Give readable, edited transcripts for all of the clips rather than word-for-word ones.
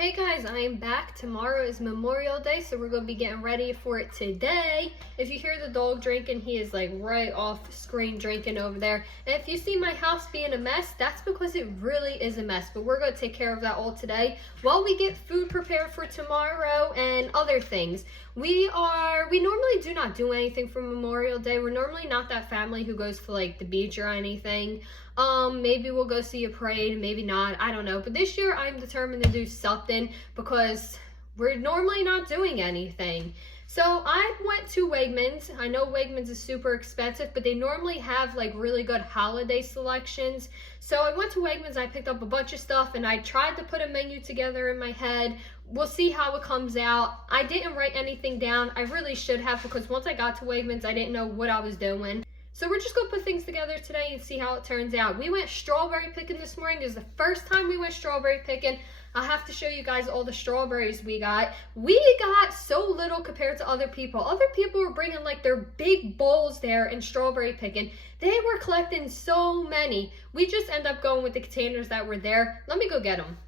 Hey guys, I am back. Tomorrow is Memorial Day, so we're going to be getting ready for it today. If you hear the dog drinking, he is like right off screen drinking over there. And if you see my house being a mess, that's because it really is a mess. But we're going to take care of that all today while we get food prepared for tomorrow and other things. We normally do not do anything for Memorial Day. We're normally not that family who goes to like the beach or anything. Maybe we'll go see a parade, maybe not, I don't know. But this year I'm determined to do something because we're normally not doing anything. So I went to Wegmans. I know Wegmans is super expensive, but they normally have like really good holiday selections. So I went to Wegmans, I picked up a bunch of stuff, and I tried to put a menu together in my head. We'll see how it comes out. I didn't write anything down. I really should have, because once I got to Wegmans, I didn't know what I was doing. So we're just going to put things together today and see how it turns out. We went strawberry picking this morning. This is the first time we went strawberry picking. I'll have to show you guys all the strawberries we got. We got so little compared to other people. Other people were bringing like their big bowls there and strawberry picking. They were collecting so many. We just end up going with the containers that were there. Let me go get them.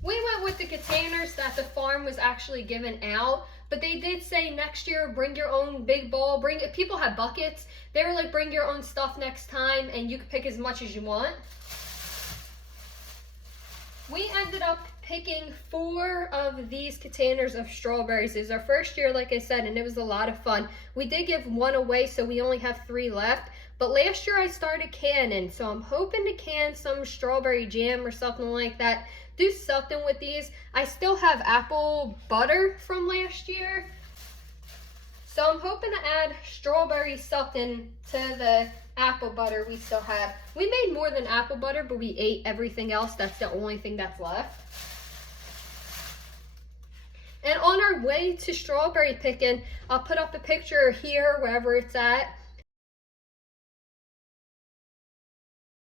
We went with the containers that the farm was actually giving out, but they did say next year, bring your own big bowl. People had buckets. They were like, bring your own stuff next time, and you can pick as much as you want. We ended up picking 4 of these containers of strawberries. It was our first year, like I said, and it was a lot of fun. We did give 1 away, so we only have 3 left. But last year I started canning, so I'm hoping to can some strawberry jam or something like that. Do something with these. I still have apple butter from last year, so I'm hoping to add strawberry something to the apple butter we still have. We made more than apple butter, but we ate everything else. That's the only thing that's left. And on our way to strawberry picking, I'll put up a picture here, wherever it's at.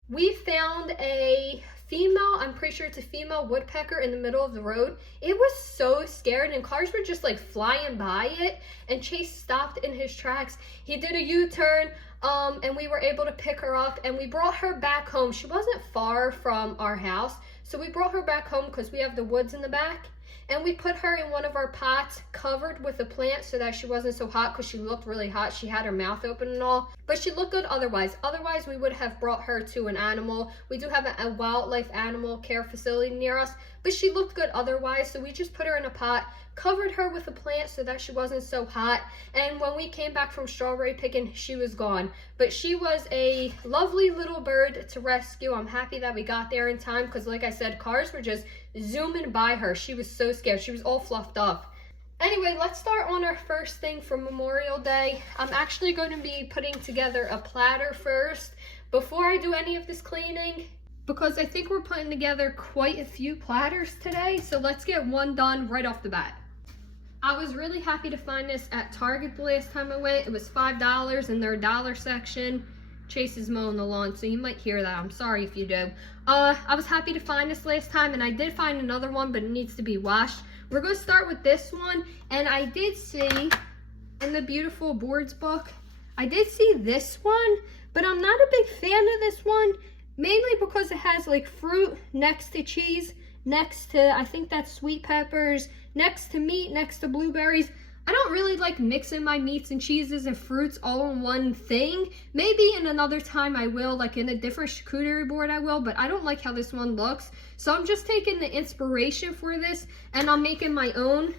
We found a female, I'm pretty sure it's a female woodpecker in the middle of the road. It was so scared, and cars were just like flying by it, and Chase stopped in his tracks. He did a U-turn, and we were able to pick her up, and we brought her back home. She wasn't far from our house, so we brought her back home because we have the woods in the back. And we put her in one of our pots covered with a plant so that she wasn't so hot, because she looked really hot. She had her mouth open and all, but she looked good otherwise. Otherwise, we would have brought her to an animal. We do have a wildlife animal care facility near us, but she looked good otherwise. So we just put her in a pot, covered her with a plant so that she wasn't so hot. And when we came back from strawberry picking, she was gone. But she was a lovely little bird to rescue. I'm happy that we got there in time, because like I said, cars were just zooming by her. She was so scared. She was all fluffed up. Anyway, let's start on our first thing for Memorial Day. I'm actually going to be putting together a platter first before I do any of this cleaning, because I think we're putting together quite a few platters today. So let's get one done right off the bat. I was really happy to find this at Target the last time I went. It was $5 in their dollar section. Chase is mowing the lawn, so you might hear that. I'm sorry if you do. I was happy to find this last time, and I did find another one, but it needs to be washed. We're going to start with this one, and I did see in the Beautiful Boards book, I did see this one, but I'm not a big fan of this one, mainly because it has like fruit next to cheese, next to, I think that's sweet peppers, next to meat, next to blueberries. I don't really like mixing my meats and cheeses and fruits all in one thing. Maybe in another time I will, like in a different charcuterie board I will, but I don't like how this one looks. So I'm just taking the inspiration for this, and I'm making my own.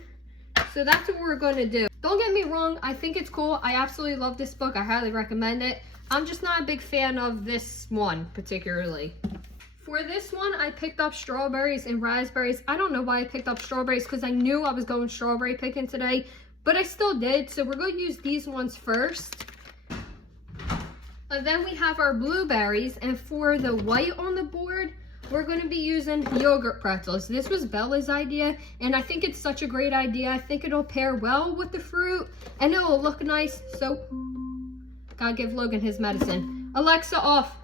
So that's what we're going to do. Don't get me wrong, I think it's cool. I absolutely love this book. I highly recommend it. I'm just not a big fan of this one particularly. For this one, I picked up strawberries and raspberries. I don't know why I picked up strawberries, because I knew I was going strawberry picking today, but I still did. So we're going to use these ones first. And then we have our blueberries, and for the white on the board, we're going to be using yogurt pretzels. This was Bella's idea, and I think it's such a great idea. I think it'll pair well with the fruit, and it'll look nice. So, gotta give Logan his medicine. Alexa, off.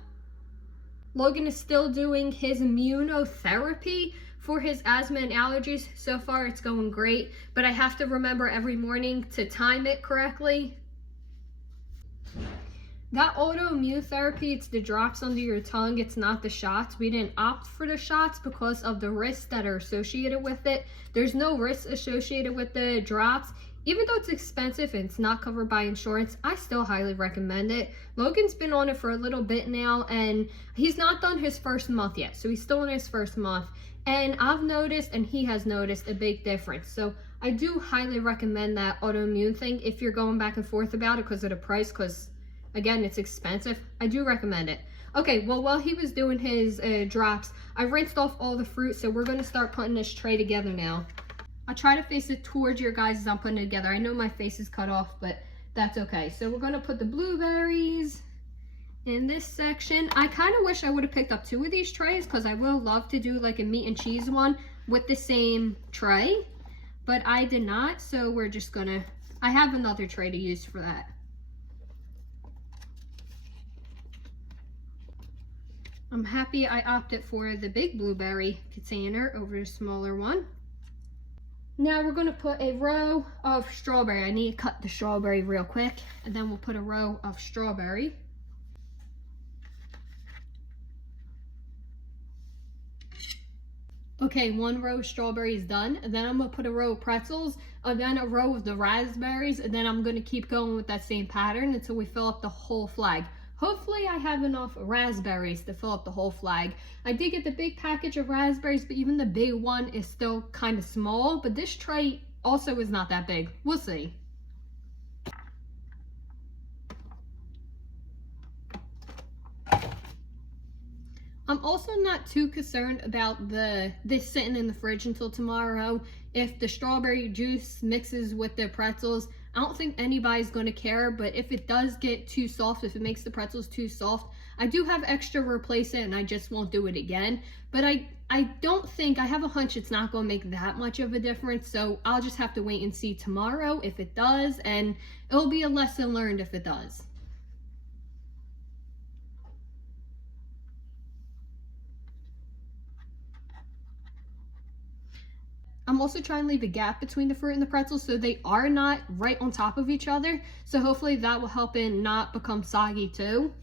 Logan is still doing his immunotherapy for his asthma and allergies. So far, it's going great, but I have to remember every morning to time it correctly. That autoimmune therapy, it's the drops under your tongue, it's not the shots. We didn't opt for the shots because of the risks that are associated with it. There's no risks associated with the drops. Even though it's expensive and it's not covered by insurance, I still highly recommend it. Logan's been on it for a little bit now, and he's not done his first month yet, so he's still in his first month. And I've noticed, and he has noticed, a big difference. So I do highly recommend that autoimmune thing if you're going back and forth about it because of the price, because again, it's expensive. I do recommend it. Okay, well, while he was doing his drops, I rinsed off all the fruit, so we're going to start putting this tray together now. I'll try to face it towards your guys as I'm putting it together. I know my face is cut off, but that's okay. So we're going to put the blueberries in this section. I kind of wish I would have picked up 2 of these trays because I will love to do like a meat and cheese one with the same tray, but I did not. So we're just going to, I have another tray to use for that. I'm happy I opted for the big blueberry container over the smaller one. Now we're going to put a row of strawberry. I need to cut the strawberry real quick, and then we'll put a row of strawberry. Okay, 1 row of strawberries done, and then I'm going to put a row of pretzels, and then a row of the raspberries, and then I'm going to keep going with that same pattern until we fill up the whole flag. Hopefully I have enough raspberries to fill up the whole flag. I did get the big package of raspberries, but even the big one is still kind of small, but this tray also is not that big. We'll see. I'm also not too concerned about this sitting in the fridge until tomorrow. If the strawberry juice mixes with the pretzels, I don't think anybody's going to care, but if it does get too soft, if it makes the pretzels too soft, I do have extra replacement and I just won't do it again. But I don't think, I have a hunch it's not going to make that much of a difference, so I'll just have to wait and see tomorrow if it does, and it'll be a lesson learned if it does. I'm also trying to leave a gap between the fruit and the pretzels so they are not right on top of each other. So hopefully that will help it not become soggy too.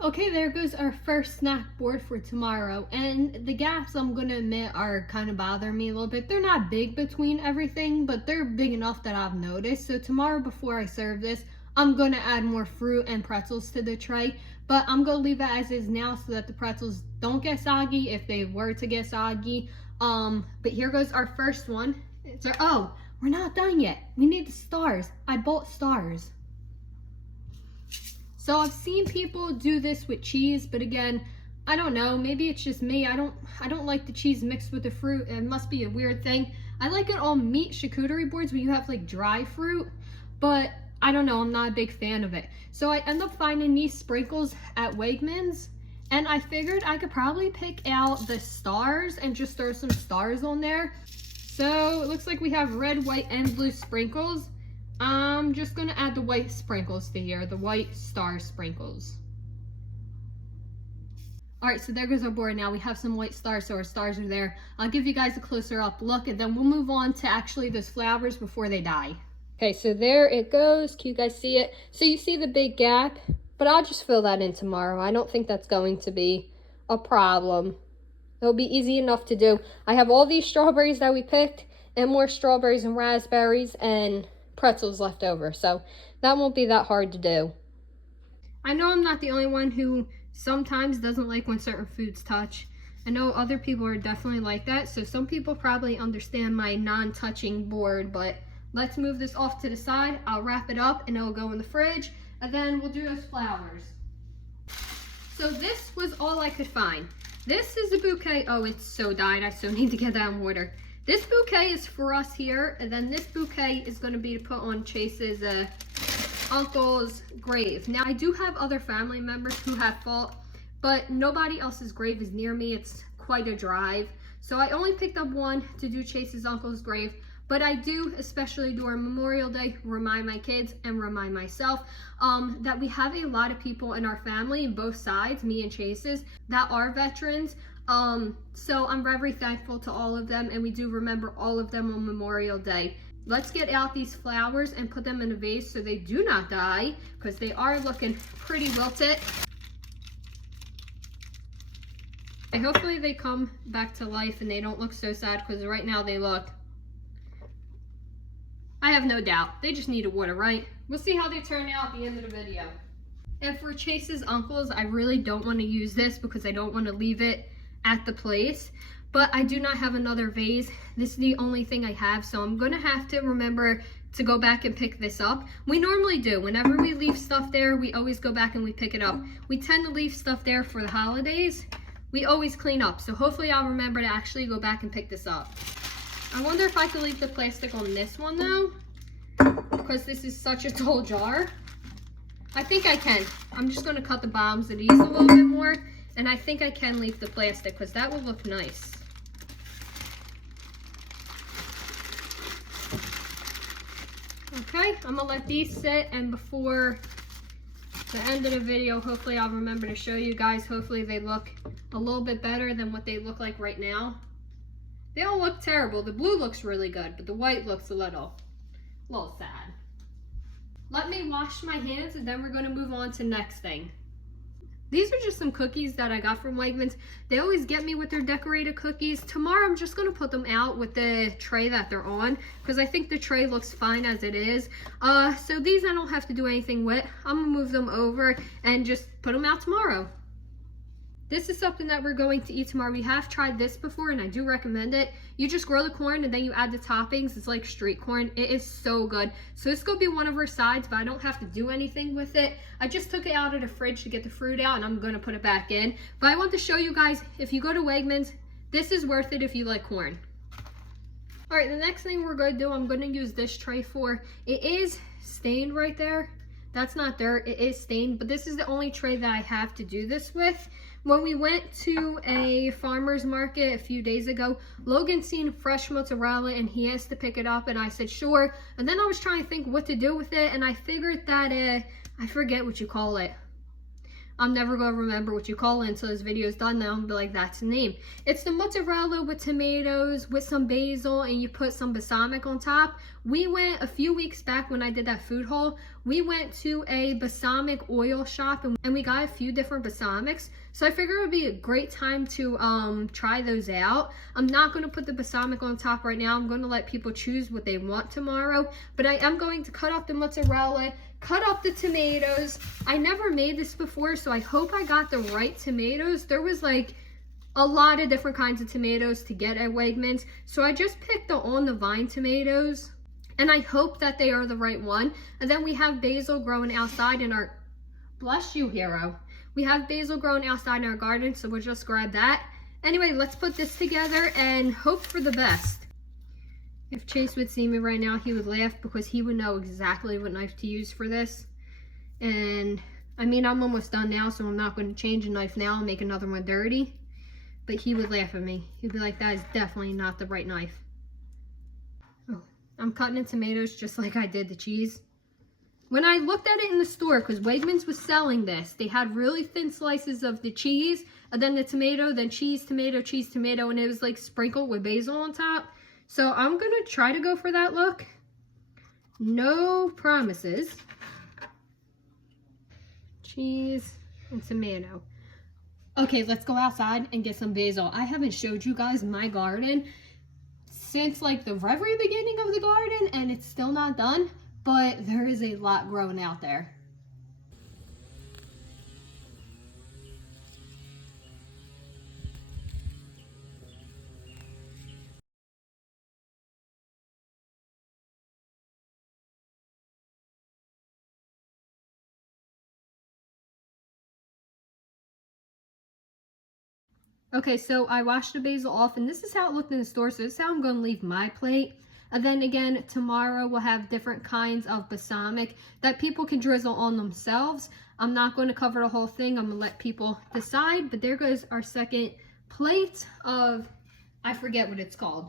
Okay, there goes our first snack board for tomorrow. And the gaps, I'm going to admit, are kind of bothering me a little bit. They're not big between everything, but they're big enough that I've noticed. So tomorrow before I serve this, I'm going to add more fruit and pretzels to the tray, but I'm going to leave it as is now so that the pretzels don't get soggy if they were to get soggy. But here goes our first one. Oh, we're not done yet. We need the stars. I bought stars. So I've seen people do this with cheese, but again, I don't know. Maybe it's just me. I don't like the cheese mixed with the fruit. It must be a weird thing. I like it on meat charcuterie boards when you have like dry fruit, but I don't know, I'm not a big fan of it. So I end up finding these sprinkles at Wegmans, and I figured I could probably pick out the stars and just throw some stars on there. So it looks like we have red, white, and blue sprinkles. I'm just gonna add the white sprinkles to here, the white star sprinkles. All right, so there goes our board. Now we have some white stars, so our stars are there. I'll give you guys a closer up look, and then we'll move on to actually those flowers before they die. Okay, so there it goes. Can you guys see it? So you see the big gap, but I'll just fill that in tomorrow. I don't think that's going to be a problem. It'll be easy enough to do. I have all these strawberries that we picked and more strawberries and raspberries and pretzels left over, so that won't be that hard to do. I know I'm not the only one who sometimes doesn't like when certain foods touch. I know other people are definitely like that, so some people probably understand my non-touching board, but let's move this off to the side. I'll wrap it up and it'll go in the fridge, and then we'll do those flowers. So this was all I could find. This is a bouquet. Oh, it's so dyed. I so need to get that in water. This bouquet is for us here, and then this bouquet is going to be to put on Chase's uncle's grave. Now, I do have other family members who have fought, but nobody else's grave is near me. It's quite a drive. So I only picked up one to do Chase's uncle's grave. But I do, especially during Memorial Day, remind my kids and remind myself that we have a lot of people in our family, both sides, me and Chase's, that are veterans. So I'm very thankful to all of them, and we do remember all of them on Memorial Day. Let's get out these flowers and put them in a vase so they do not die, because they are looking pretty wilted. And hopefully they come back to life and they don't look so sad, because right now they look, I have no doubt, they just need water, right? We'll see how they turn out at the end of the video. And for Chase's uncles, I really don't want to use this because I don't want to leave it at the place, but I do not have another vase. This is the only thing I have, so I'm gonna have to remember to go back and pick this up. We normally do. Whenever we leave stuff there, we always go back and we pick it up. We tend to leave stuff there for the holidays. We always clean up, so hopefully I'll remember to actually go back and pick this up. I wonder if I could leave the plastic on this one though, because this is such a tall jar. I think I can. I'm just gonna cut the bottoms of these a little bit more, and I think I can leave the plastic because that will look nice. Okay, I'm gonna let these sit, and before the end of the video, hopefully I'll remember to show you guys. Hopefully they look a little bit better than what they look like right now. They don't look terrible. The blue looks really good, but the white looks a little sad. Let me wash my hands, and then we're going to move on to next thing. These are just some cookies that I got from Wegmans. They always get me with their decorated cookies. Tomorrow I'm just going to put them out with the tray that they're on, because I think the tray looks fine as it is. So these I don't have to do anything with. I'm going to move them over and just put them out tomorrow. This is something that we're going to eat tomorrow. We have tried this before and I do recommend it. You just grill the corn and then you add the toppings. It's like street corn. It is so good. So this is going to be one of our sides, but I don't have to do anything with it. I just took it out of the fridge to get the fruit out and I'm going to put it back in. But I want to show you guys, if you go to Wegmans, this is worth it if you like corn. All right, the next thing we're going to do, I'm going to use this tray for. It is stained right there. That's not dirt, it is stained, but this is the only tray that I have to do this with. When we went to a farmer's market a few days ago, Logan seen fresh mozzarella and he asked to pick it up and I said sure. And then I was trying to think what to do with it and I figured that, I forget what you call it. I'm never going to remember what you call it until this video is done. Now I'm be like, that's the name. It's the mozzarella with tomatoes, with some basil, and you put some balsamic on top. We went a few weeks back when I did that food haul. We went to a balsamic oil shop and we got a few different balsamics. So I figured it would be a great time to try those out. I'm not going to put the balsamic on top right now. I'm going to let people choose what they want tomorrow. But I am going to cut up the mozzarella, cut up the tomatoes. I never made this before, so I hope I got the right tomatoes. There was like a lot of different kinds of tomatoes to get at Wegmans, so I just picked the on the vine tomatoes and I hope that they are the right one. And then we have basil growing outside in our, bless you, hero. We have basil growing outside in our garden, so we'll just grab that. Anyway, let's put this together and hope for the best. If Chase would see me right now, he would laugh because he would know exactly what knife to use for this. And I mean, I'm almost done now, so I'm not going to change a knife now and make another one dirty. But he would laugh at me. He'd be like, that is definitely not the right knife. Oh, I'm cutting the tomatoes just like I did the cheese. When I looked at it in the store, because Wegmans was selling this, they had really thin slices of the cheese, and then the tomato, then cheese, tomato, and it was like sprinkled with basil on top. So I'm going to try to go for that look. No promises. Cheese and tomato. Okay, let's go outside and get some basil. I haven't showed you guys my garden since like the very beginning of the garden, and it's still not done, but there is a lot growing out there. Okay, so I washed the basil off, and this is how it looked in the store, so this is how I'm going to leave my plate. And then again, tomorrow we'll have different kinds of balsamic that people can drizzle on themselves. I'm not going to cover the whole thing. I'm going to let people decide, but there goes our second plate of, I forget what it's called.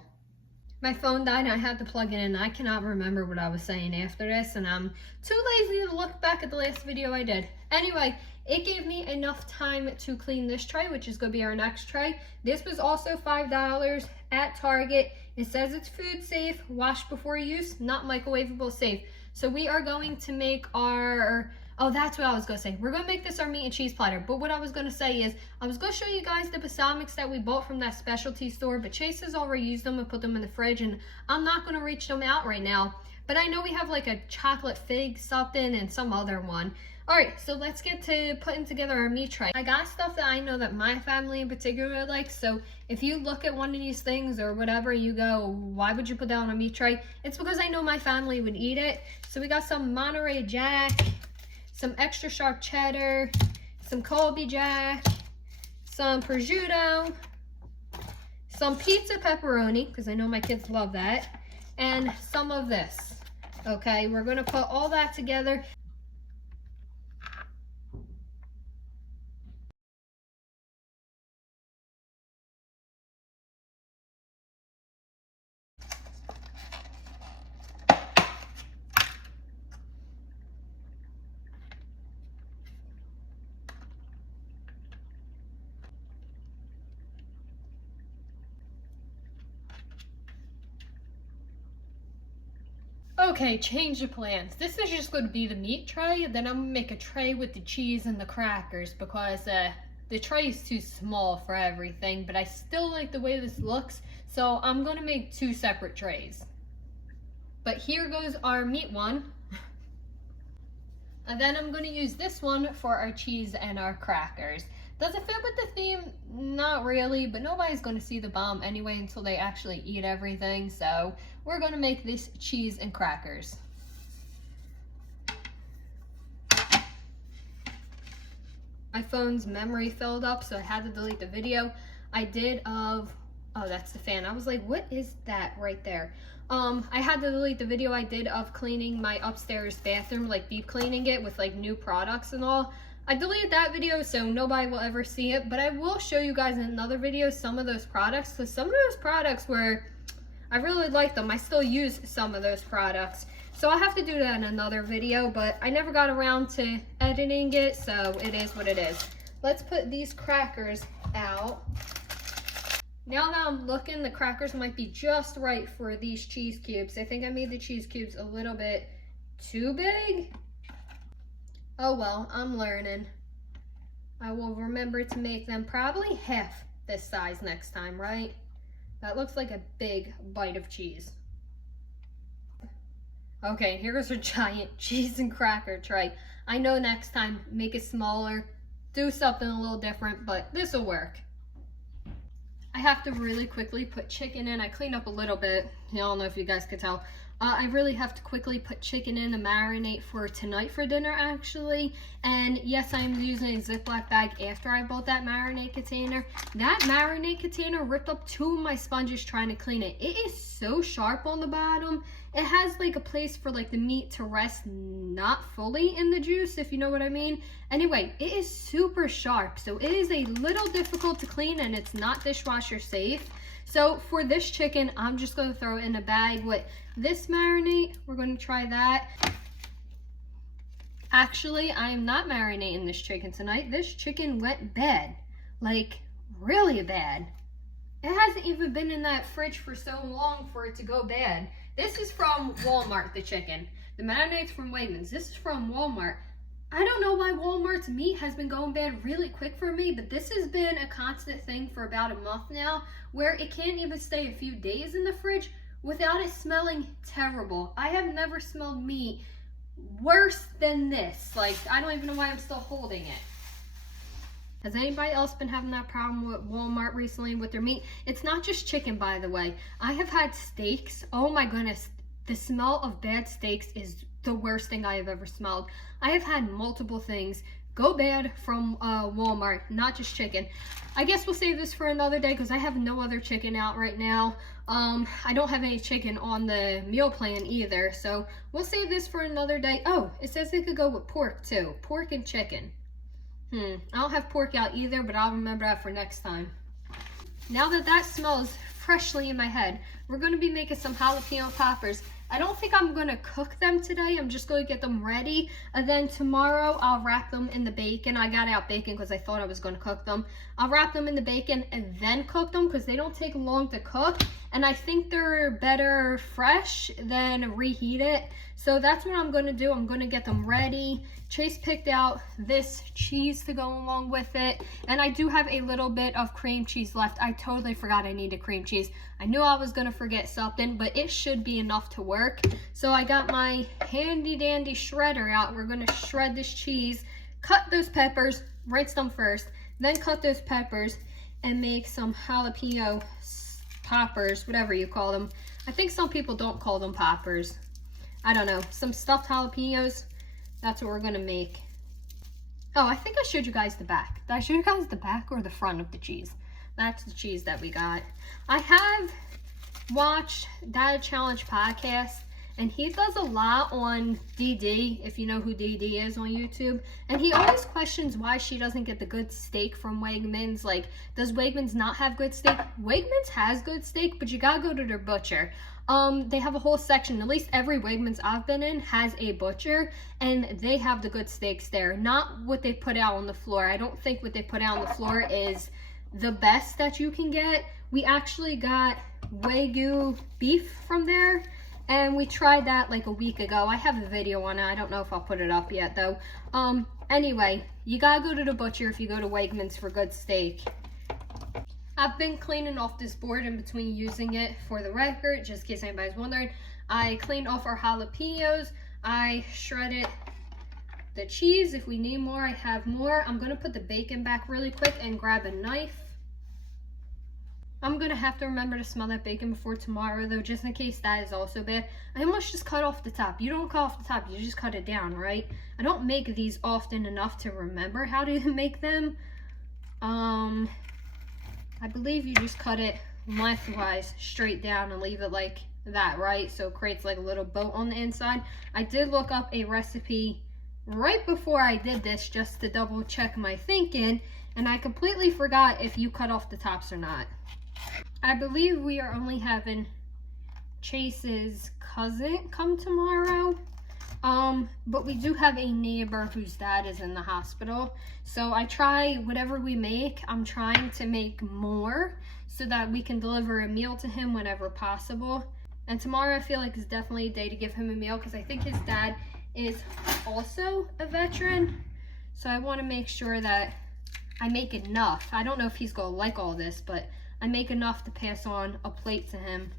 My phone died and I had to plug it in. I cannot remember what I was saying after this, and I'm too lazy to look back at the last video I did. Anyway, It gave me enough time to clean this tray, which is going to be our next tray. This was also $5 at Target. It says it's food safe, wash before use, not microwavable safe. So we are going to make our, oh, that's what I was going to say. We're going to make this our meat and cheese platter. But what I was going to say is, I was going to show you guys the balsamics that we bought from that specialty store, but Chase has already used them and put them in the fridge, and I'm not going to reach them out right now. But I know we have like a chocolate fig something and some other one. All right, so let's get to putting together our meat tray. I got stuff that I know that my family in particular likes, so if you look at one of these things or whatever, you go, why would you put that on a meat tray? It's because I know my family would eat it. So we got some Monterey Jack, some extra sharp cheddar, some Colby Jack, some prosciutto, some pizza pepperoni, because I know my kids love that, and some of this. Okay, we're gonna put all that together. Okay, change of plans. This is just going to be the meat tray. Then I'm going to make a tray with the cheese and the crackers because the tray is too small for everything, but I still like the way this looks. So I'm going to make two separate trays. But here goes our meat one. And then I'm going to use this one for our cheese and our crackers. Does it fit with the theme? Not really, but nobody's going to see the bomb anyway until they actually eat everything. So we're going to make this cheese and crackers. My phone's memory filled up, so I had to delete the video I did of, oh, that's the fan. I was like, what is that right there? I had to delete the video I did of cleaning my upstairs bathroom, like deep cleaning it with like new products and all. I deleted that video so nobody will ever see it, but I will show you guys in another video some of those products, because some of those products were, I really like them. I still use some of those products. So I have to do that in another video, but I never got around to editing it, so it is what it is. Let's put these crackers out. Now that I'm looking, the crackers might be just right for these cheese cubes. I think I made the cheese cubes a little bit too big. Oh well, I'm learning. I will remember to make them probably half this size next time, right? That looks like a big bite of cheese. Okay, here goes our giant cheese and cracker tray. I know next time, make it smaller, do something a little different, but this will work. I have to really quickly put chicken in. I cleaned up a little bit. I don't know if you guys could tell. I really have to quickly put chicken in to marinate for tonight for dinner, actually. And yes, I'm using a Ziploc bag after I bought that marinade container. That marinade container ripped up two of my sponges trying to clean it. It is so sharp on the bottom. It has like a place for like the meat to rest, not fully in the juice, if you know what I mean. Anyway, it is super sharp, so it is a little difficult to clean, and it's not dishwasher safe. So for this chicken, I'm just going to throw it in a bag with this marinade. We're going to try that. Actually, I am not marinating this chicken tonight. This chicken went bad, like really bad. It hasn't even been in that fridge for so long for it to go bad. This is from Walmart, the chicken. The marinade's from Wegmans. This is from Walmart. I don't know why Walmart's meat has been going bad really quick for me, but this has been a constant thing for about a month now, where it can't even stay a few days in the fridge without it smelling terrible. I have never smelled meat worse than this. Like, I don't even know why I'm still holding it. Has anybody else been having that problem with Walmart recently with their meat? It's not just chicken, by the way. I have had steaks. Oh my goodness. The smell of bad steaks is the worst thing I have ever smelled. I have had multiple things go bad from Walmart, not just chicken. I guess we'll save this for another day because I have no other chicken out right now. I don't have any chicken on the meal plan either, so we'll save this for another day. Oh, it says it could go with pork too. Pork and chicken. I don't have pork out either, but I'll remember that for next time. Now that that smells freshly in my head, we're going to be making some jalapeno poppers. I don't think I'm gonna cook them today. I'm just gonna get them ready, and then tomorrow I'll wrap them in the bacon. I got out bacon because I thought I was gonna cook them. I'll wrap them in the bacon and then cook them because they don't take long to cook, and I think they're better fresh than reheat it. So that's what I'm gonna do. I'm gonna get them ready. Chase picked out this cheese to go along with it, and I do have a little bit of cream cheese left. I totally forgot I needed cream cheese. I knew I was gonna forget something, but it should be enough to work. So I got my handy dandy shredder out. We're gonna shred this cheese, cut those peppers, rinse them first, then cut those peppers and make some jalapeno poppers, whatever you call them. I think some people don't call them poppers. I don't know, some stuffed jalapenos. That's what we're gonna make. Oh, I think I showed you guys the back. Did I show you guys the back or the front of the cheese? That's the cheese that we got. I have watched Data Challenge podcast, and he does a lot on DD, if you know who DD is on YouTube. And he always questions why she doesn't get the good steak from Wegmans. Like, does Wegmans not have good steak? Wegmans has good steak, but you gotta go to their butcher. They have a whole section, at least every Wegmans I've been in has a butcher, and they have the good steaks there, not what they put out on the floor. I don't think what they put out on the floor is the best that you can get. We actually got Wagyu beef from there, and we tried that like a week ago. I have a video on it. I don't know if I'll put it up yet though. Anyway, you gotta go to the butcher if you go to Wegmans for good steak. I've been cleaning off this board in between using it for the record, just in case anybody's wondering. I cleaned off our jalapenos. I shredded the cheese. If we need more, I have more. I'm gonna put the bacon back really quick and grab a knife. I'm gonna have to remember to smell that bacon before tomorrow though, just in case that is also bad. I almost just cut off the top. You don't cut off the top, you just cut it down, right? I don't make these often enough to remember how to make them. I believe you just cut it lengthwise straight down and leave it like that, right? So it creates like a little boat on the inside. I did look up a recipe right before I did this just to double check my thinking, and I completely forgot if you cut off the tops or not. I believe we are only having Chase's cousin come tomorrow. But we do have a neighbor whose dad is in the hospital. So I try whatever we make, I'm trying to make more so that we can deliver a meal to him whenever possible. And tomorrow I feel like is definitely a day to give him a meal because I think his dad is also a veteran. So I want to make sure that I make enough. I don't know if he's going to like all this, but I make enough to pass on a plate to him.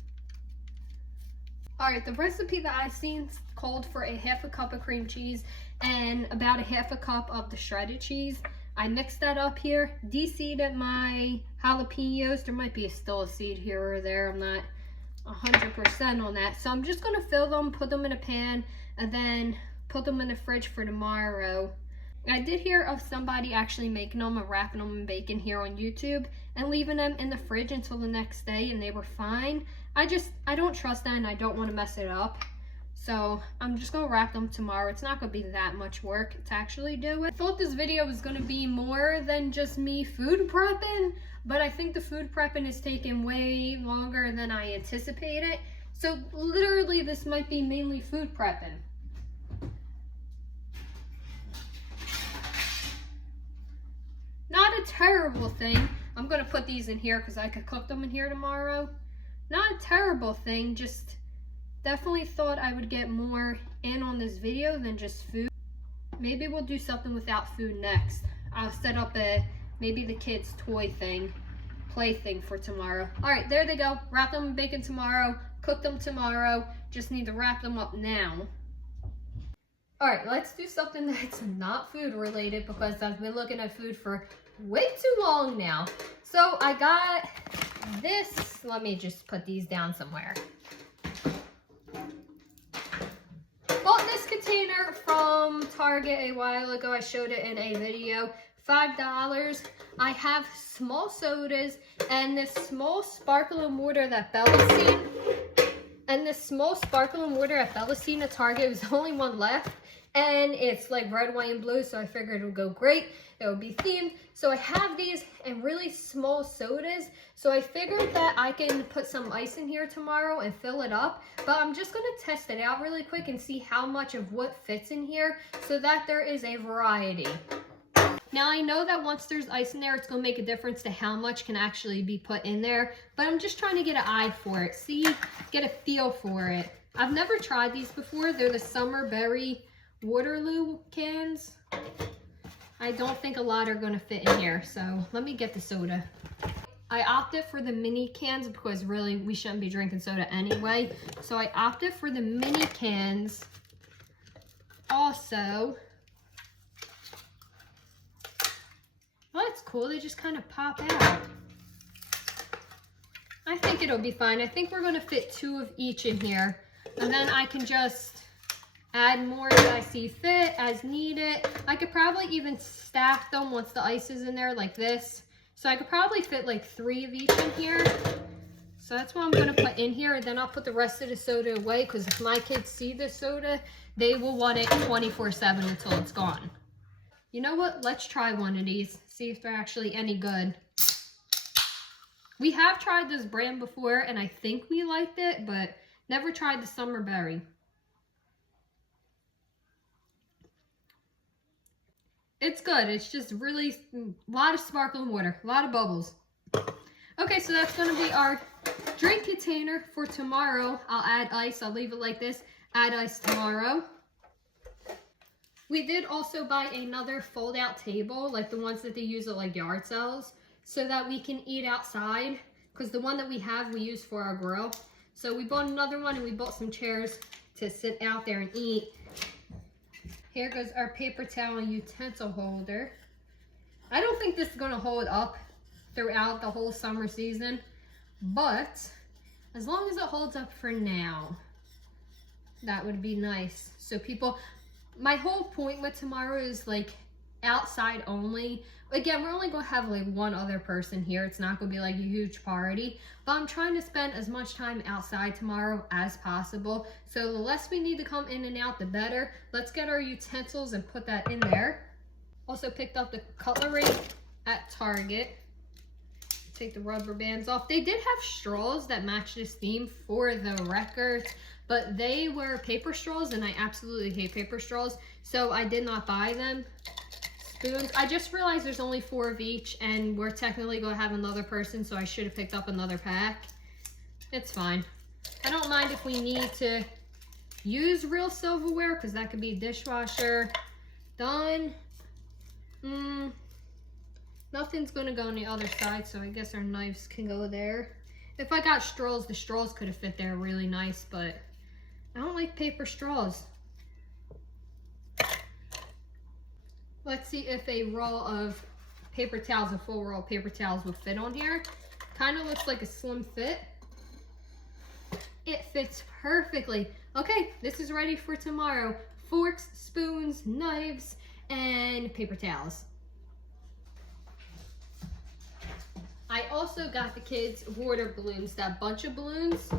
Alright, the recipe that I've seen called for a half a cup of cream cheese and about a half a cup of the shredded cheese. I mixed that up here, de-seeded my jalapenos. There might be still a seed here or there. I'm not 100% on that. So I'm just going to fill them, put them in a pan, and then put them in the fridge for tomorrow. I did hear of somebody actually making them and wrapping them in bacon here on YouTube and leaving them in the fridge until the next day, and they were fine. I don't trust that, and I don't want to mess it up. So I'm just going to wrap them tomorrow. It's not going to be that much work to actually do it. I thought this video was going to be more than just me food prepping, but I think the food prepping is taking way longer than I anticipated. So literally this might be mainly food prepping. Not a terrible thing. I'm going to put these in here because I could cook them in here tomorrow. Not a terrible thing, just definitely thought I would get more in on this video than just food. Maybe we'll do something without food next. I'll set up maybe the kids' toy thing, play thing for tomorrow. Alright, there they go. Wrap them in bacon tomorrow, cook them tomorrow. Just need to wrap them up now. Alright, let's do something that's not food related because I've been looking at food for way too long now. So I got this, let me just put these down somewhere. Bought this container from Target a while ago. I showed it in a video. $5. I have small sodas and this small sparkling water that Bella's seen. And this small sparkling water at Bella's seen at Target was the only one left. And it's like red, white, and blue, so I figured it would go great. It would be themed. So I have these in really small sodas, so I figured that I can put some ice in here tomorrow and fill it up. But I'm just gonna test it out really quick and see how much of what fits in here so that there is a variety. Now I know that once there's ice in there, it's gonna make a difference to how much can actually be put in there, but I'm just trying to get an eye for it, get a feel for it. I've never tried these before. They're the Summer Berry Waterloo cans. I don't think a lot are gonna fit in here, so let me get the soda. I opted for the mini cans because really we shouldn't be drinking soda anyway. So I opted for the mini cans. Also, oh, that's cool. They just kind of pop out. I think it'll be fine. I think we're gonna fit 2 of each in here, and then I can just add more as I see fit, as needed. I could probably even stack them once the ice is in there like this. So I could probably fit like 3 of each in here. So that's what I'm gonna put in here, and then I'll put the rest of the soda away, because if my kids see this soda, they will want it 24/7 until it's gone. You know what? Let's try one of these, see if they're actually any good. We have tried this brand before, and I think we liked it, but never tried the Summer Berry. It's good. It's just really a lot of sparkling water, a lot of bubbles. Okay, so that's going to be our drink container for tomorrow. I'll add ice. I'll leave it like this. Add ice tomorrow. We did also buy another fold-out table, like the ones that they use at like yard sales, so that we can eat outside, because the one that we have we use for our grill. So we bought another one, and we bought some chairs to sit out there and eat. Here goes our paper towel and utensil holder. I don't think this is going to hold up throughout the whole summer season, but as long as it holds up for now, that would be nice. So people, my whole point with tomorrow is like outside only. Again, we're only going to have like 1 other person here. It's not going to be like a huge party, but I'm trying to spend as much time outside tomorrow as possible. So the less we need to come in and out, the better. Let's get our utensils and put that in there. Also picked up the cutlery at Target. Take the rubber bands off. They did have straws that match this theme for the records, but they were paper straws, and I absolutely hate paper straws, so I did not buy them. Spoons. I just realized there's only 4 of each, and we're technically going to have another person, so I should have picked up another pack. It's fine. I don't mind if we need to use real silverware, because that could be dishwasher. Done. Nothing's going to go on the other side, so I guess our knives can go there. If I got straws, the straws could have fit there really nice, but I don't like paper straws. Let's see if a roll of paper towels, a full roll of paper towels will fit on here. Kind of looks like a slim fit. It fits perfectly. Okay, this is ready for tomorrow. Forks, spoons, knives, and paper towels. I also got the kids water balloons, that bunch of balloons.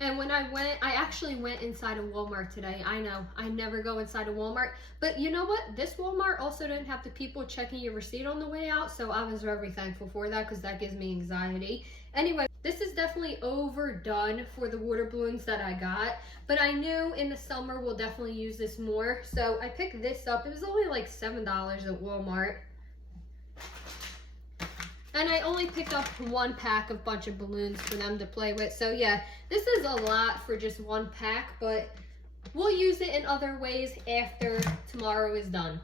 And when I actually went inside of Walmart today. I know, I never go inside of Walmart. But you know what? This Walmart also didn't have the people checking your receipt on the way out. So I was very thankful for that, because that gives me anxiety. Anyway, this is definitely overdone for the water balloons that I got. But I knew in the summer we'll definitely use this more. So I picked this up. It was only like $7 at Walmart. And I only picked up 1 pack of bunch of balloons for them to play with. So yeah, this is a lot for just 1 pack, but we'll use it in other ways after tomorrow is done.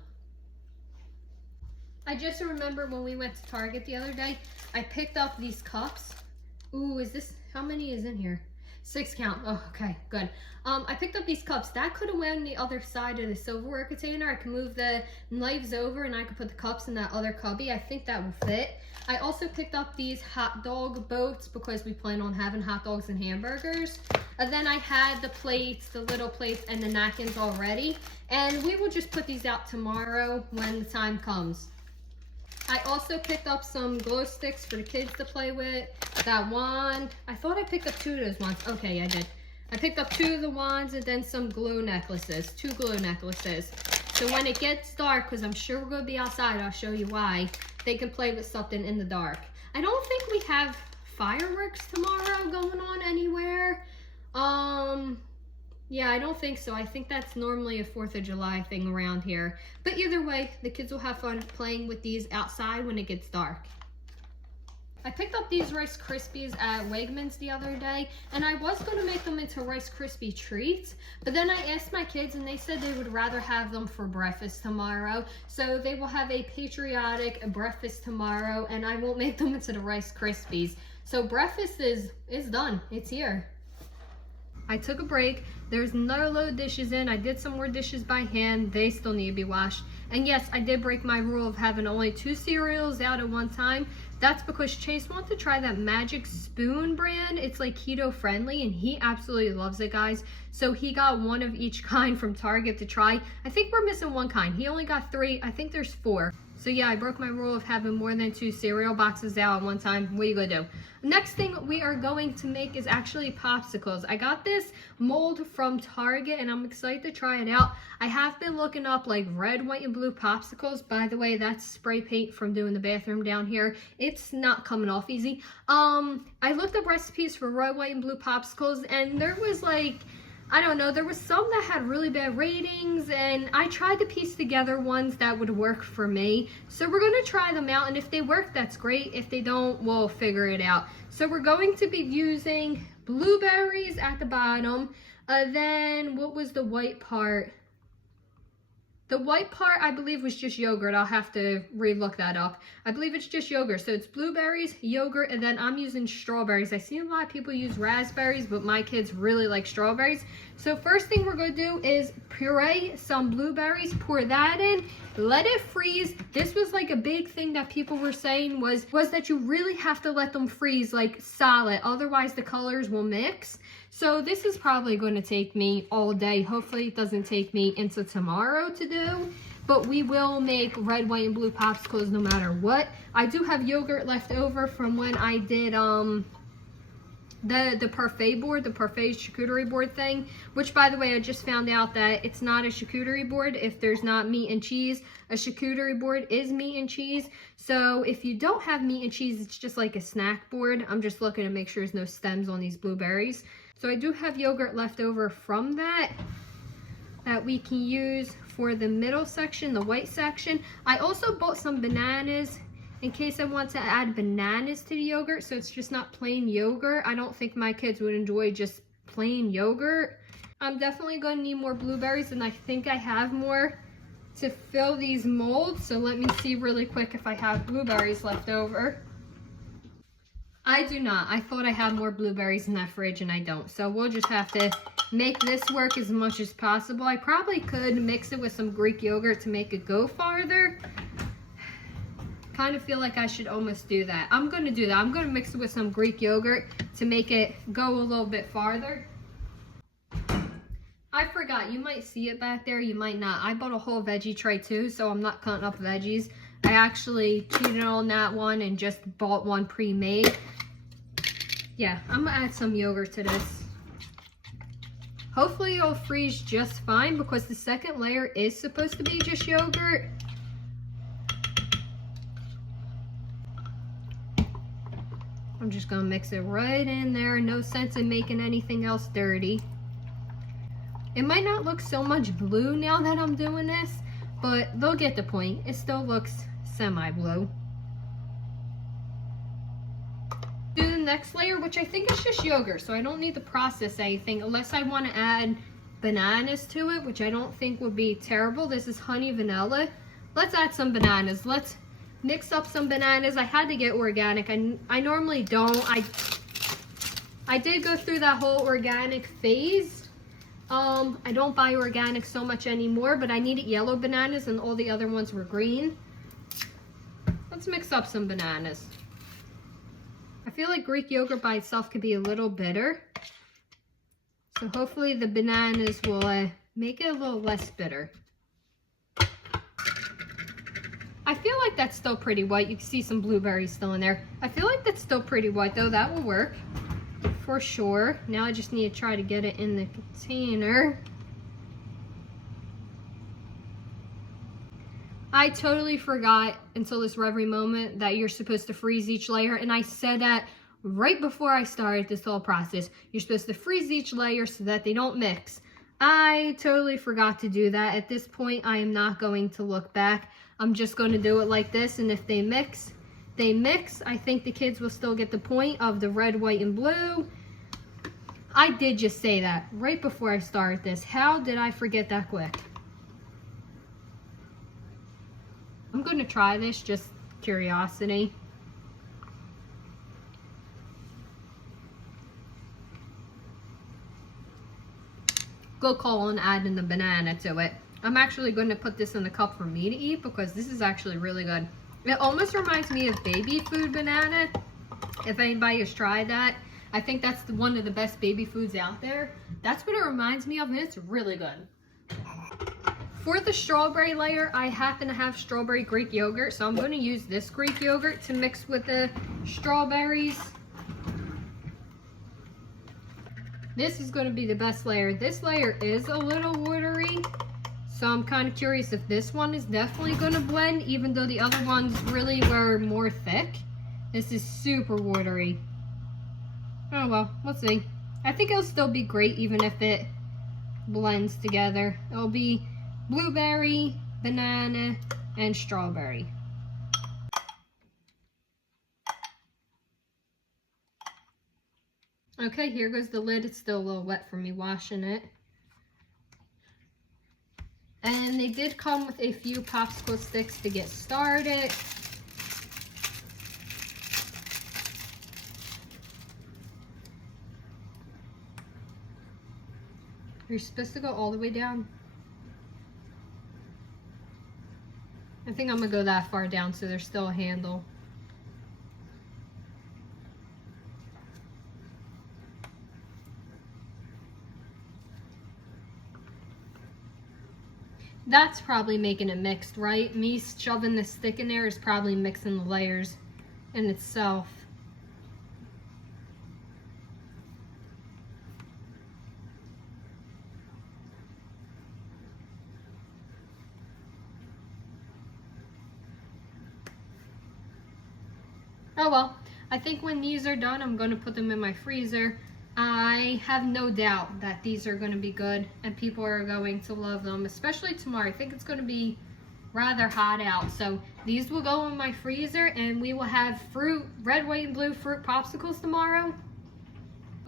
I just remember when we went to Target the other day, I picked up these cups. Ooh, is this, how many is in here? 6 count. Oh, okay, good. I picked up these cups. That could have went on the other side of the silverware container. I could move the knives over, and I could put the cups in that other cubby. I think that will fit. I also picked up these hot dog boats because we plan on having hot dogs and hamburgers. And then I had the plates, the little plates, and the napkins already. And we will just put these out tomorrow when the time comes. I also picked up some glow sticks for the kids to play with. That wand. I thought I picked up 2 of those wands. Okay, I did. I picked up 2 of the wands and then some glow necklaces. 2 glow necklaces. So when it gets dark, because I'm sure we're going to be outside, I'll show you why, they can play with something in the dark. I don't think we have fireworks tomorrow going on anywhere. Yeah, I don't think so. I think that's normally a 4th of July thing around here. But either way, the kids will have fun playing with these outside when it gets dark. I picked up these Rice Krispies at Wegmans the other day, and I was going to make them into Rice Krispie treats, but then I asked my kids and they said they would rather have them for breakfast tomorrow. So they will have a patriotic breakfast tomorrow, and I won't make them into the Rice Krispies. So breakfast is done. It's here. I took a break. There's another load of dishes in. I did some more dishes by hand. They still need to be washed. And yes, I did break my rule of having only 2 cereals out at one time. That's because Chase wanted to try that Magic Spoon brand. It's like keto friendly and he absolutely loves it, guys. So he got 1 of each kind from Target to try. I think we're missing 1 kind. He only got 3. I think there's 4. So yeah, I broke my rule of having more than 2 cereal boxes out at one time. What are you gonna do? Next thing we are going to make is actually popsicles. I got this mold from Target and I'm excited to try it out. I have been looking up like red, white, and blue popsicles. By the way, that's spray paint from doing the bathroom down here. It's not coming off easy. I looked up recipes for red, white, and blue popsicles and there was like, I don't know, there was some that had really bad ratings and I tried to piece together ones that would work for me. So we're going to try them out and if they work, that's great. If they don't, we'll figure it out. So we're going to be using blueberries at the bottom. Then what was the white part? The white part, I believe, was just yogurt. I'll have to re-look that up. I believe it's just yogurt. So it's blueberries, yogurt, and then I'm using strawberries. I see a lot of people use raspberries, but my kids really like strawberries. So first thing we're going to do is puree some blueberries, pour that in, let it freeze. This was like a big thing that people were saying was that you really have to let them freeze like solid. Otherwise, the colors will mix. So this is probably going to take me all day. Hopefully it doesn't take me into tomorrow to do, but we will make red, white, and blue popsicles no matter what. I do have yogurt left over from when I did the parfait board, the parfait charcuterie board thing, which by the way, I just found out that it's not a charcuterie board if there's not meat and cheese. A charcuterie board is meat and cheese. So if you don't have meat and cheese, it's just like a snack board. I'm just looking to make sure there's no stems on these blueberries. So I do have yogurt left over from that we can use for the middle section, the white section. I also bought some bananas in case I want to add bananas to the yogurt, so it's just not plain yogurt. I don't think my kids would enjoy just plain yogurt. I'm definitely going to need more blueberries, and I think I have more to fill these molds. So let me see really quick if I have blueberries left over. I do not. I thought I had more blueberries in that fridge and I don't. So we'll just have to make this work as much as possible. I probably could mix it with some Greek yogurt to make it go farther. Kind of feel like I should almost do that. I'm going to do that. I'm going to mix it with some Greek yogurt to make it go a little bit farther. I forgot. You might see it back there. You might not. I bought a whole veggie tray too, so I'm not cutting up veggies. I actually cheated on that one and just bought one pre-made. Yeah, I'm going to add some yogurt to this. Hopefully it'll freeze just fine because the second layer is supposed to be just yogurt. I'm just going to mix it right in there. No sense in making anything else dirty. It might not look so much blue now that I'm doing this, but they'll get the point. It still looks semi-blue. Do the next layer, which I think is just yogurt, so I don't need to process anything unless I want to add bananas to it, which I don't think would be terrible. This is honey vanilla. Let's add some bananas. Let's mix up some bananas. I had to get organic. I normally don't. I did go through that whole organic phase. I don't buy organic so much anymore, but I needed yellow bananas and all the other ones were green. Let's mix up some bananas. I feel like Greek yogurt by itself could be a little bitter. So hopefully the bananas will make it a little less bitter. I feel like that's still pretty white. You can see some blueberries still in there. I feel like that's still pretty white though. That will work for sure. Now I just need to try to get it in the container. I totally forgot until this very moment that you're supposed to freeze each layer, and I said that right before I started this whole process. You're supposed to freeze each layer so that they don't mix. I totally forgot to do that. At this point, I am not going to look back. I'm just going to do it like this, and if they mix, they mix. I think the kids will still get the point of the red, white, and blue. I did just say that right before I started this. How did I forget that quick? I'm going to try this, just curiosity. Good call on adding the banana to it. I'm actually going to put this in the cup for me to eat because this is actually really good. It almost reminds me of baby food banana. If anybody has tried that, I think that's one of the best baby foods out there. That's what it reminds me of, and it's really good. For the strawberry layer, I happen to have strawberry Greek yogurt, so I'm going to use this Greek yogurt to mix with the strawberries. This is going to be the best layer. This layer is a little watery, so I'm kind of curious if this one is definitely going to blend, even though the other ones really were more thick. This is super watery. Oh well, we'll see. I think it'll still be great even if it blends together. It'll be blueberry, banana, and strawberry. Okay, here goes the lid. It's still a little wet for me washing it. And they did come with a few popsicle sticks to get started. You're supposed to go all the way down. I think I'm gonna go that far down so there's still a handle. That's probably making it mixed, right? Me shoving the stick in there is probably mixing the layers in itself. Oh well, I think when these are done, I'm going to put them in my freezer. I have no doubt that these are going to be good and people are going to love them, especially tomorrow. I think it's going to be rather hot out. So these will go in my freezer and we will have fruit, red, white, and blue fruit popsicles tomorrow.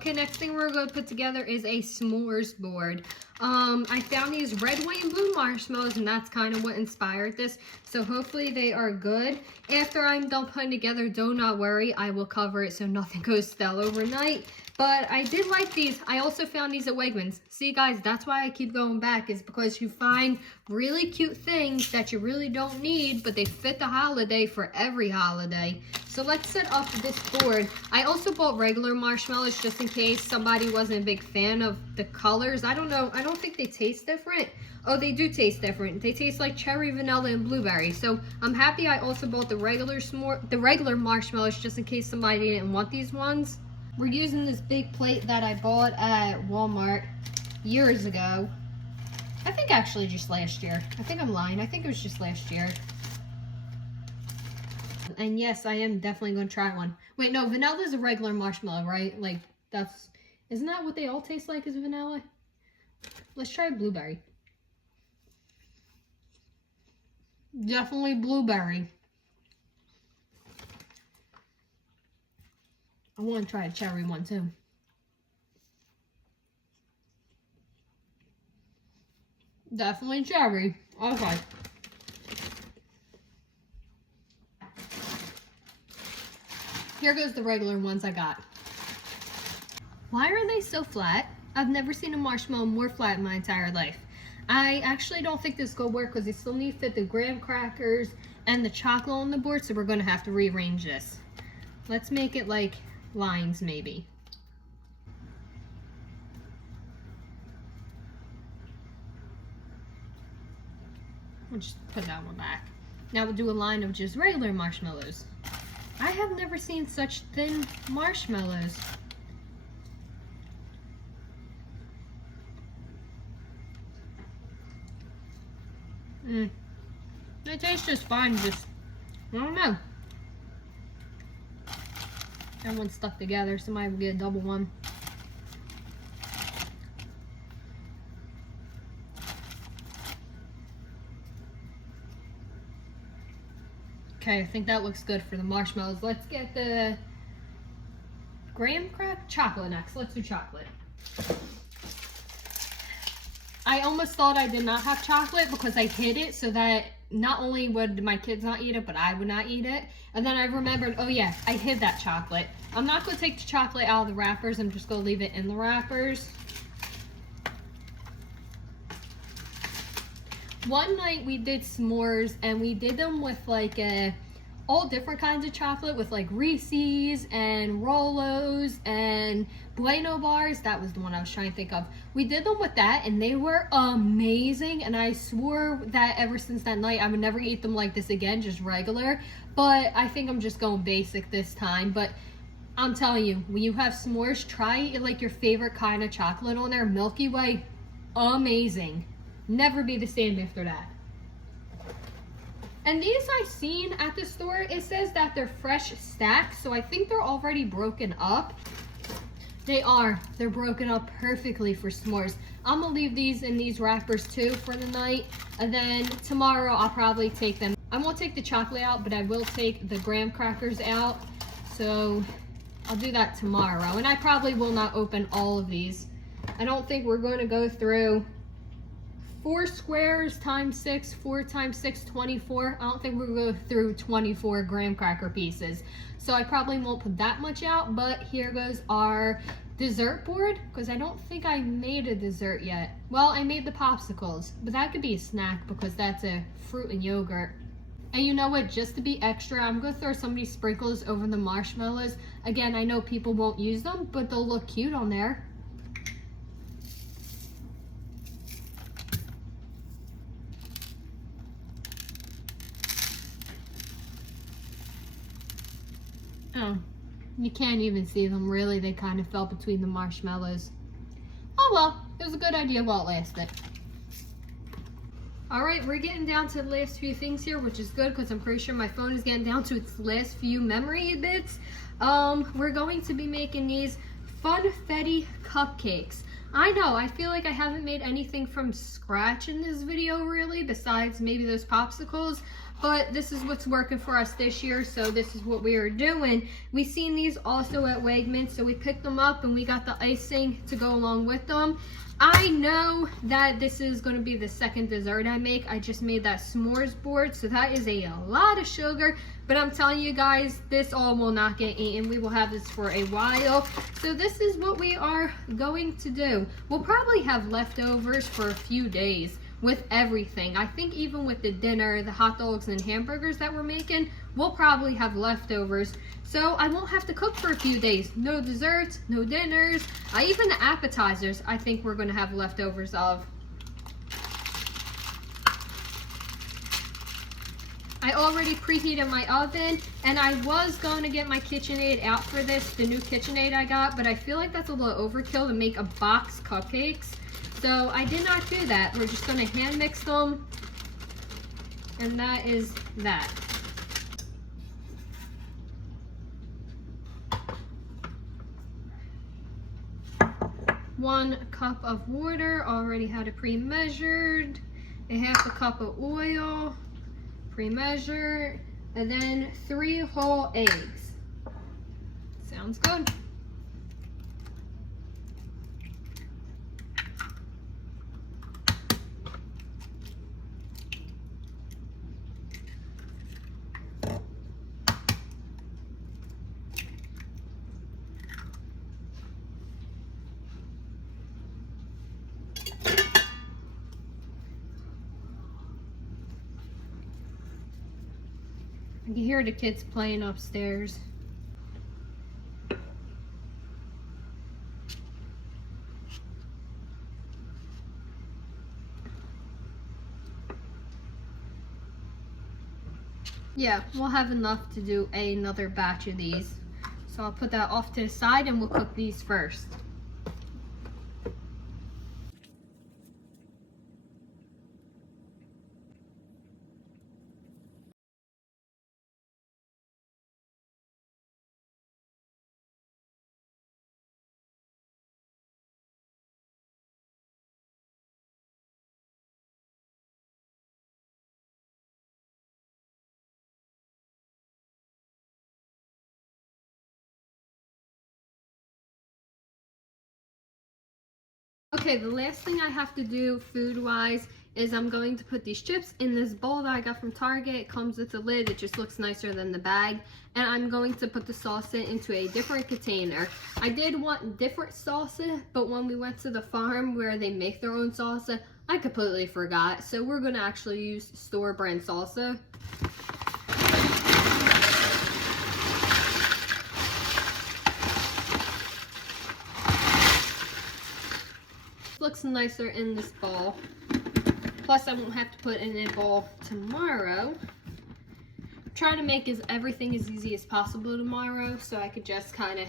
Okay, next thing we're going to put together is a s'mores board. I found these red, white, and blue marshmallows, and that's kind of what inspired this. So hopefully they are good. After I'm done putting together, do not worry, I will cover it so nothing goes stale overnight. But I did like these. I also found these at Wegmans. See guys, that's why I keep going back, is because you find really cute things that you really don't need, but they fit the holiday for every holiday. So let's set up this board. I also bought regular marshmallows just in case somebody wasn't a big fan of the colors. I don't know. I don't think they taste different. Oh, they do taste different. They taste like cherry, vanilla, and blueberry. So I'm happy I also bought the regular marshmallows just in case somebody didn't want these ones. We're using this big plate that I bought at Walmart years ago. I think actually just last year. I think I'm lying. I think it was just last year. And yes, I am definitely going to try one. Wait, no, vanilla is a regular marshmallow, right? Like, isn't that what they all taste like, is vanilla? Let's try blueberry. Definitely blueberry. I want to try a cherry one too. Definitely cherry. Okay. Here goes the regular ones I got. Why are they so flat? I've never seen a marshmallow more flat in my entire life. I actually don't think this will work because they still need to fit the graham crackers and the chocolate on the board, so we're going to have to rearrange this. Let's make it like lines maybe. We'll just put that one back. Now we'll do a line of just regular marshmallows. I have never seen such thin marshmallows. They taste just fine, just, I don't know. Everyone's stuck together, somebody will get a double one. Okay, I think that looks good for the marshmallows. Let's get the graham crack chocolate next. Let's do chocolate. I almost thought I did not have chocolate because I hid it so that not only would my kids not eat it, but I would not eat it. And then I remembered, oh yes, I hid that chocolate. I'm not going to take the chocolate out of the wrappers. I'm just going to leave it in the wrappers. One night we did s'mores and we did them with like all different kinds of chocolate with like Reese's and Rolos and Bueno bars. That was the one I was trying to think of. We did them with that and they were amazing, and I swore that ever since that night I would never eat them like this again, just regular. But I think I'm just going basic this time. But I'm telling you, when you have s'mores, try like your favorite kind of chocolate on there. Milky Way, amazing. Never be the same after that. And these I've seen at the store, it says that they're fresh stacks, so I think they're already broken up. They are. They're broken up perfectly for s'mores. I'm gonna leave these in these wrappers too for the night, and then tomorrow I'll probably take them. I won't take the chocolate out, but I will take the graham crackers out, so I'll do that tomorrow. And I probably will not open all of these. I don't think we're going to go through 4 squares times 6, 4 times 6, 24. I don't think we'll go through 24 graham cracker pieces. So I probably won't put that much out, but here goes our dessert board, because I don't think I made a dessert yet. Well, I made the popsicles, but that could be a snack because that's a fruit and yogurt. And you know what, just to be extra, I'm going to throw some of these sprinkles over the marshmallows. Again, I know people won't use them, but they'll look cute on there. Oh, you can't even see them really. They kind of fell between the marshmallows. Oh well, it was a good idea while it lasted. Alright, we're getting down to the last few things here, which is good because I'm pretty sure my phone is getting down to its last few memory bits. We're going to be making these Funfetti Cupcakes. I know, I feel like I haven't made anything from scratch in this video really, besides maybe those popsicles. But this is what's working for us this year, so this is what we are doing. We seen these also at Wegmans, so we picked them up and we got the icing to go along with them. I know that this is going to be the second dessert I make. I just made that s'mores board, so that is a lot of sugar. But I'm telling you guys, this all will not get eaten. We will have this for a while. So this is what we are going to do. We'll probably have leftovers for a few days with everything. I think even with the dinner, the hot dogs and hamburgers that we're making, we'll probably have leftovers. So I won't have to cook for a few days. No desserts, no dinners, even the appetizers I think we're gonna have leftovers of. I already preheated my oven, and I was going to get my KitchenAid out for this, the new KitchenAid I got, but I feel like that's a little overkill to make a box cupcakes. So I did not do that. We're just going to hand mix them, and that is that. One cup of water, already had it pre-measured. A half a cup of oil, pre-measured, and then 3 whole eggs. Sounds good. I can hear the kids playing upstairs. Yeah, we'll have enough to do another batch of these. So I'll put that off to the side and we'll cook these first. Okay, the last thing I have to do food-wise is I'm going to put these chips in this bowl that I got from Target. It comes with a lid. It just looks nicer than the bag. And I'm going to put the salsa into a different container. I did want different salsa, but when we went to the farm where they make their own salsa, I completely forgot. So we're going to actually use store brand salsa. Looks nicer in this bowl. Plus I won't have to put in a bowl tomorrow. I'm trying to make everything as easy as possible tomorrow so I could just kind of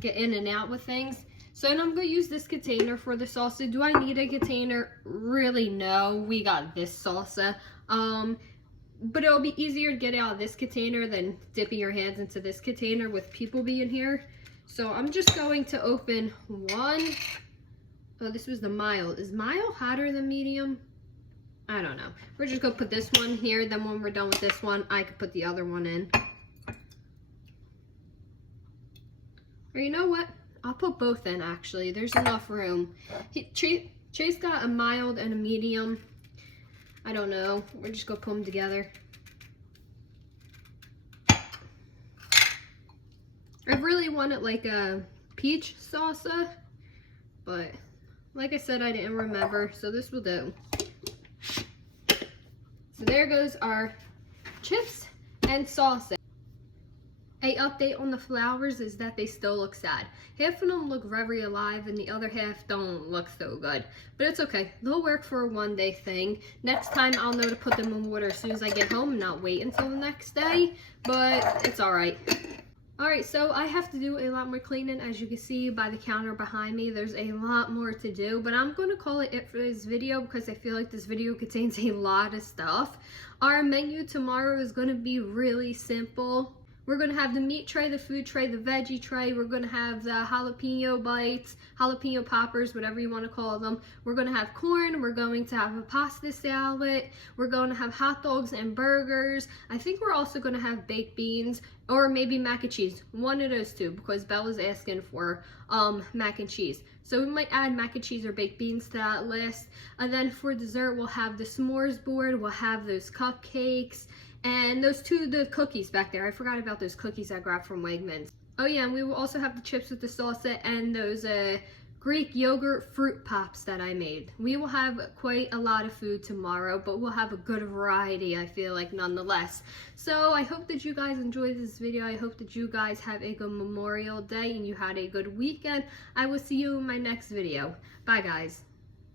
get in and out with things. So then I'm going to use this container for the salsa. Do I need a container? Really, no. We got this salsa. But it'll be easier to get out of this container than dipping your hands into this container with people being here. So I'm just going to open one. Oh, this was the mild. Is mild hotter than medium? I don't know. We're just going to put this one here. Then when we're done with this one, I could put the other one in. Or you know what? I'll put both in, actually. There's enough room. Chase got a mild and a medium. I don't know. We're just going to put them together. I really wanted like a peach salsa, but like I said, I didn't remember, so this will do. So there goes our chips and salsa. A update on the flowers is that they still look sad. Half of them look very alive and the other half don't look so good. But it's okay. They'll work for a one-day thing. Next time I'll know to put them in water as soon as I get home and not wait until the next day. But it's alright. Alright, so I have to do a lot more cleaning. As you can see by the counter behind me, there's a lot more to do. But I'm going to call it for this video because I feel like this video contains a lot of stuff. Our menu tomorrow is going to be really simple. We're going to have the meat tray, the food tray, the veggie tray. We're going to have the jalapeno bites, jalapeno poppers, whatever you want to call them. We're going to have corn. We're going to have a pasta salad. We're going to have hot dogs and burgers. I think we're also going to have baked beans or maybe mac and cheese. One of those two because Bella's asking for mac and cheese. So we might add mac and cheese or baked beans to that list. And then for dessert, we'll have the s'mores board. We'll have those cupcakes. And the cookies back there. I forgot about those cookies I grabbed from Wegmans. Oh yeah, and we will also have the chips with the salsa and those Greek yogurt fruit pops that I made. We will have quite a lot of food tomorrow, but we'll have a good variety, I feel like, nonetheless. So I hope that you guys enjoyed this video. I hope that you guys have a good Memorial Day and you had a good weekend. I will see you in my next video. Bye, guys.